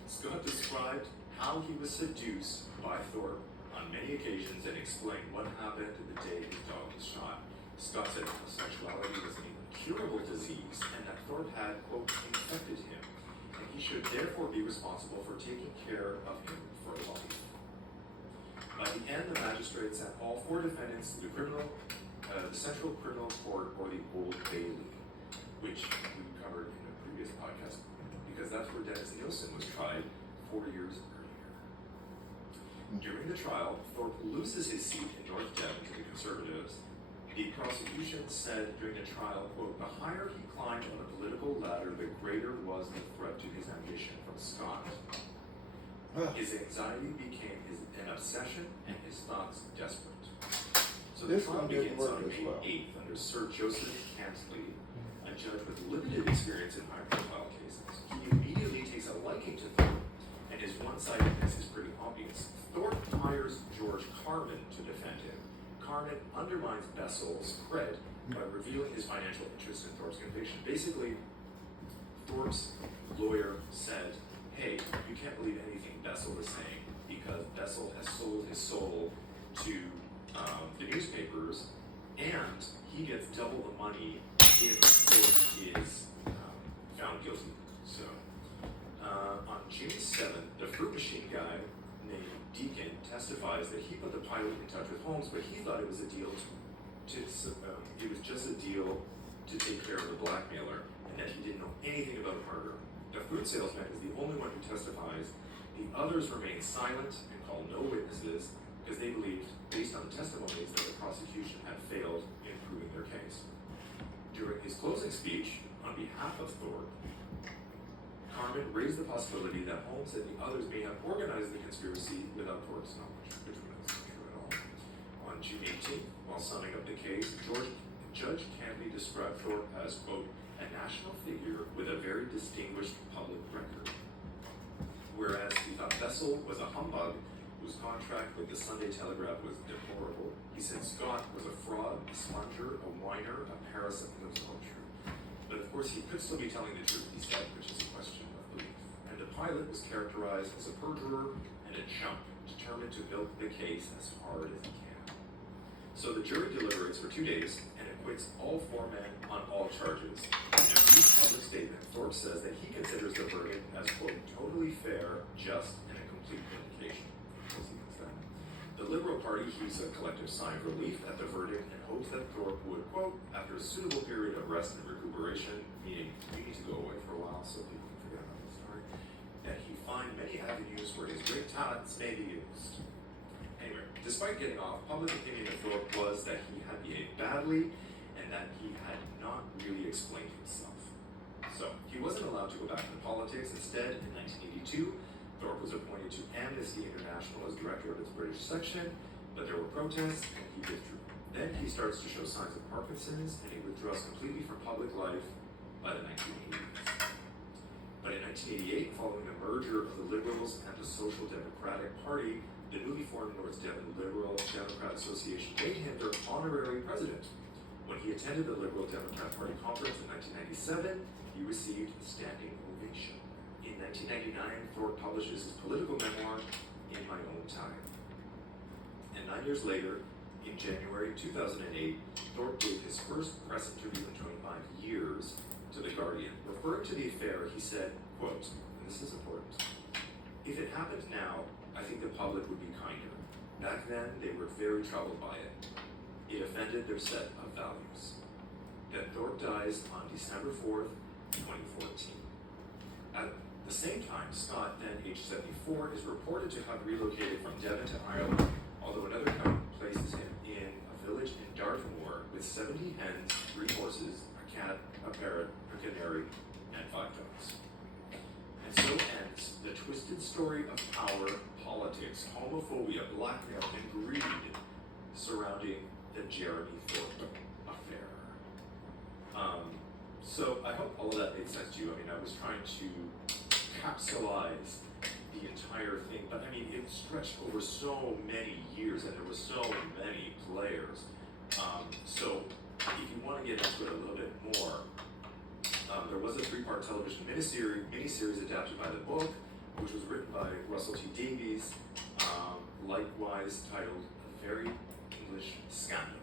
Scott described how he was seduced by Thorpe on many occasions and explained what happened the day his dog was shot. Scott said homosexuality was an incurable disease and that Thorpe had, quote, infected him, and he should therefore be responsible for taking care of him for life. By the end, the magistrate sent all 4 defendants to the Central Criminal Court, or the Old Bailey, which we covered in a previous podcast, because that's where Dennis Nielsen was tried 4 years earlier. During the trial, Thorpe loses his seat in North Devon to the Conservatives, The prosecution said during the trial, quote, the higher he climbed on the political ladder, the greater was the threat to his ambition from Scott. His anxiety became an obsession and his thoughts desperate. So the This trial one didn't begins work on as May well. 8th under Sir Joseph Cantley, a judge with limited experience in high-profile cases. He immediately takes a liking to Thorpe, and his one-sidedness is pretty obvious. Thorpe hires George Carman to defend him. Carman undermines Bessel's cred by revealing his financial interest in Thorpe's conviction. Basically, Thorpe's lawyer said, hey, you can't believe anything Bessel is saying because Bessel has sold his soul to the newspapers, and he gets double the money if Thorpe is found guilty. So, on June 7th, the fruit machine guy named Deacon testifies that he put the pilot in touch with Holmes, but he thought it was a deal it was just a deal to take care of the blackmailer, and that he didn't know anything about murder. The fruit salesman is the only one who testifies. The others remain silent and call no witnesses because they believed, based on testimonies, that the prosecution had failed in proving their case. During his closing speech, on behalf of Thorpe, Carman raised the possibility that Holmes and the others may have organized the conspiracy without Thorpe's knowledge, which was not true at all. On June 18th, while summing up the case, Judge Cantley described Thorpe as, quote, a national figure with a very distinguished public record. Whereas he thought Bessel was a humbug whose contract with the Sunday Telegraph was deplorable, he said Scott was a fraud, a sponger, a whiner, a parasite. That was all true. But of course, he could still be telling the truth, he said, which is a question of belief. And the pilot was characterized as a perjurer and a chump, determined to milk the case as hard as he can. So the jury deliberates for 2 days and acquits all 4 men on all charges. In a brief public statement, Thorpe says that he considers the verdict as, quote, totally fair, just, and a complete vindication. The Liberal Party heaves a collective sigh of relief at the verdict and hopes that Thorpe would, quote, after a suitable period of rest and recuperation, meaning you need to go away for a while so people can forget about the story, that he find many avenues where his great talents may be used. Anyway, despite getting off, public opinion of Thorpe was that he had behaved badly and that he had not really explained himself. So, he wasn't allowed to go back into politics. Instead, in 1982, Thorpe was appointed to Amnesty International as director of its British section, but there were protests and he withdrew. Then he starts to show signs of Parkinson's and he withdraws completely from public life by the 1980s. But in 1988, following the merger of the Liberals and the Social Democratic Party, the newly formed North Devon Liberal Democrat Association made him their honorary president. When he attended the Liberal Democrat Party conference in 1997, he received a standing ovation. In 1999, Thorpe publishes his political memoir, In My Own Time. And 9 years later, in January 2008, Thorpe gave his first press interview in 25 years to The Guardian. Referring to the affair, he said, quote, and this is important, if it happened now, I think the public would be kinder. Back then, they were very troubled by it. It offended their set of values. Then Thorpe dies on December 4th, 2014. At the same time, Scott, then age 74, is reported to have relocated from Devon to Ireland, although another account places him in a village in Dartmoor with 70 hens, 3 horses, a cat, a parrot, a canary, and 5 dogs. And so ends the twisted story of power, politics, homophobia, blackmail, and greed surrounding the Jeremy Thorpe affair. So I hope all of that made sense to you. I mean, I was trying to capsulize the entire thing, but I mean, it stretched over so many years and there were so many players. So if you want to get into it a little bit more, there was a 3-part television miniseries adapted by the book, which was written by Russell T. Davies, likewise titled A Very English Scandal,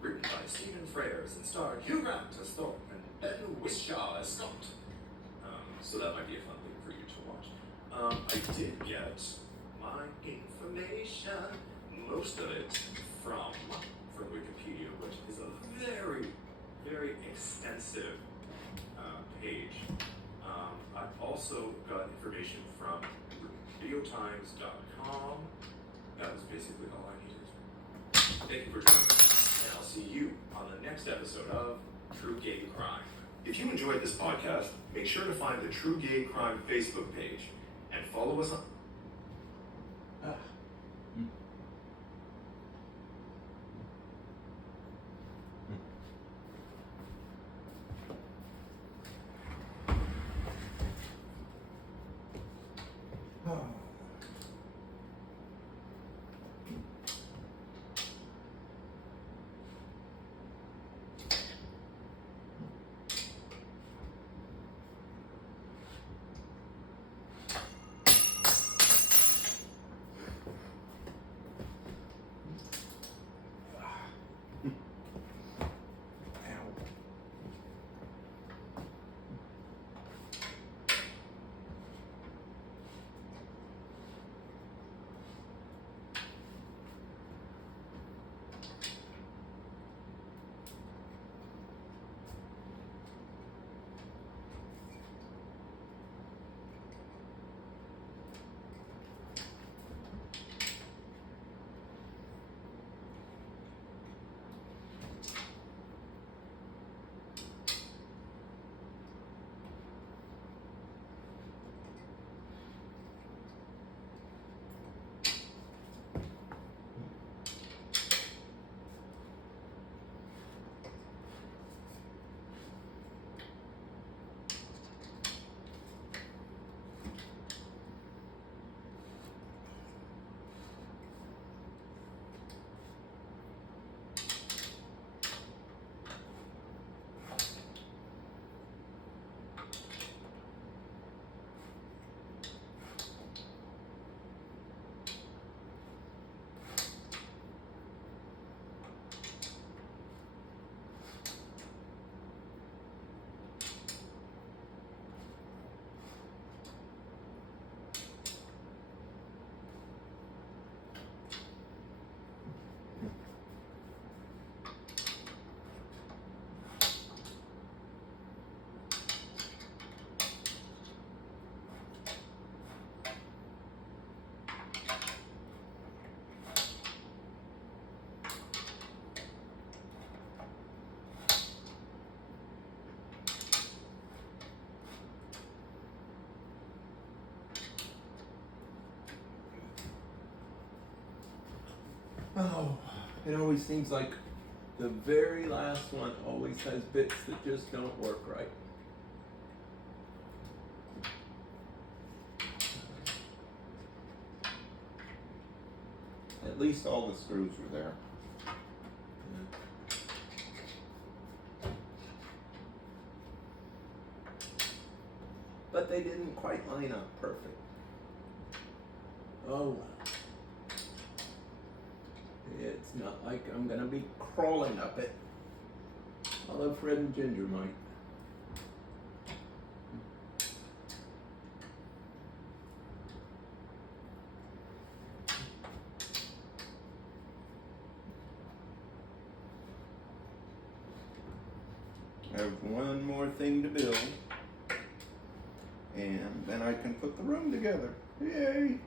written by Stephen Frears and starred Hugh Grant as Thorpe and Ben Whishaw as Scott. So that might be a fun thing for you to watch. I did get my information, most of it from Wikipedia, which is a very, very extensive page. I also got information from videotimes.com. That was basically all I needed. Thank you for joining me. and I'll see you on the next episode of True Gay Crime. If you enjoyed this podcast, make sure to find the True Gay Crime Facebook page and follow us on. Oh, it always seems like the very last one always has bits that just don't work right. At least all the screws were there. But they didn't quite line up perfect. Oh well. It's not like I'm gonna be crawling up it. Although Fred and Ginger might. I have one more thing to build. And then I can put the room together. Yay!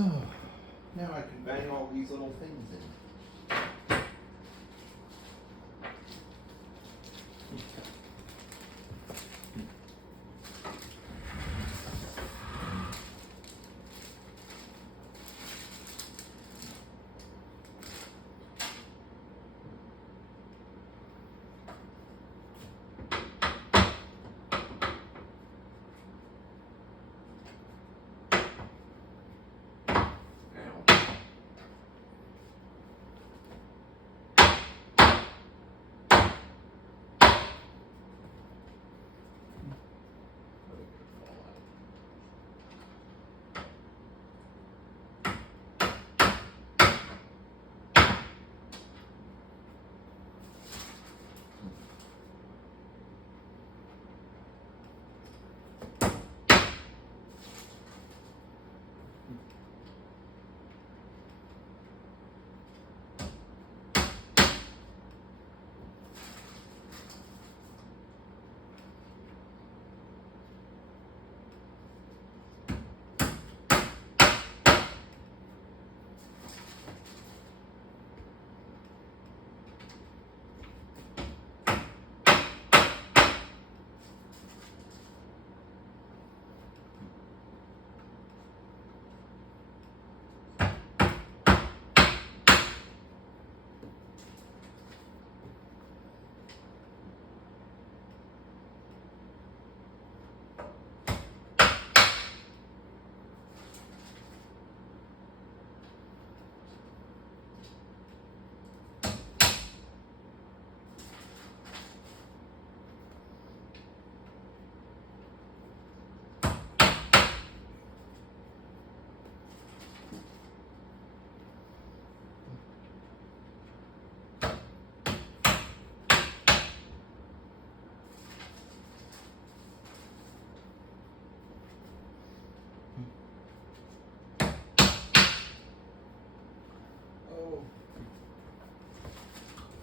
Oh, now I can bang all these little things in.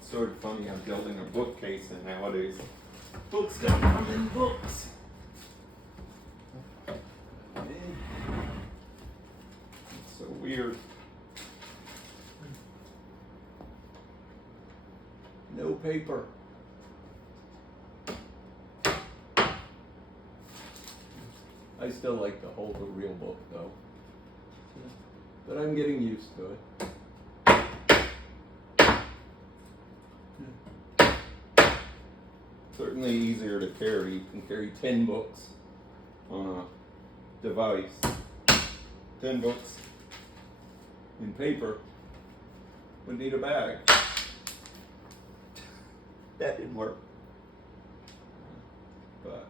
Sort of funny, I'm building a bookcase, and nowadays books don't come in books. It's so weird. No paper. I still like to hold a real book though. But I'm getting used to it. Certainly easier to carry. You can carry 10 books on a device. 10 books in paper would need a bag. That didn't work. But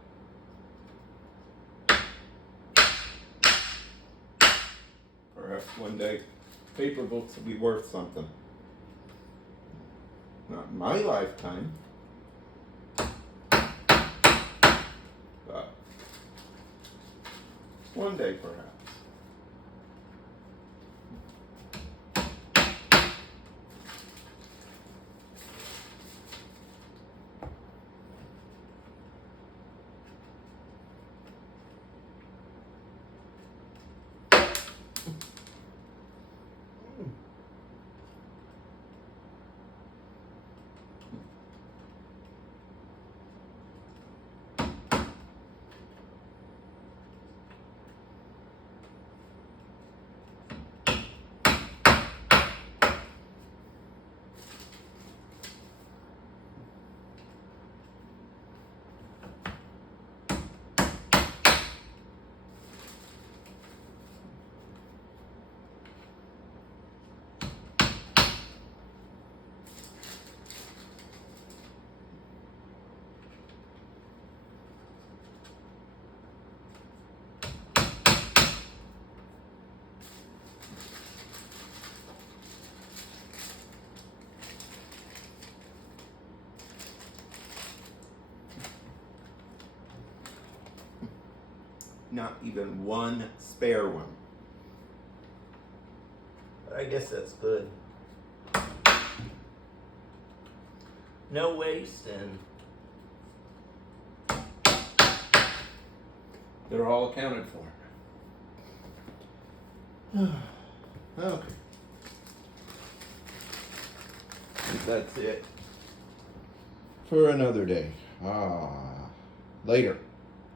perhaps one day paper books will be worth something. Not in my lifetime. But one day perhaps. Not even one spare one. But I guess that's good. No waste, and they're all accounted for. Okay. I think that's it. For another day. Later.